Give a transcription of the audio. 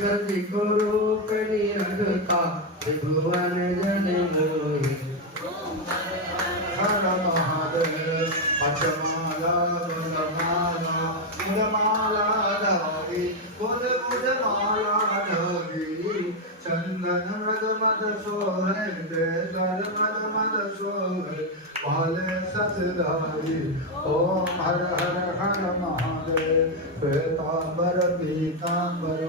गति करो कनी रखता त्रिभुवन जन मोहि हर महादेव पचमाला मुदमाला मुदमाला धारी मुद मुदमाला धारी चंदन मद मद सोहे देकर मद मद सोहे वाले सतधारी ओम हर हर हर महादेव श्वेतांबर पीतांबर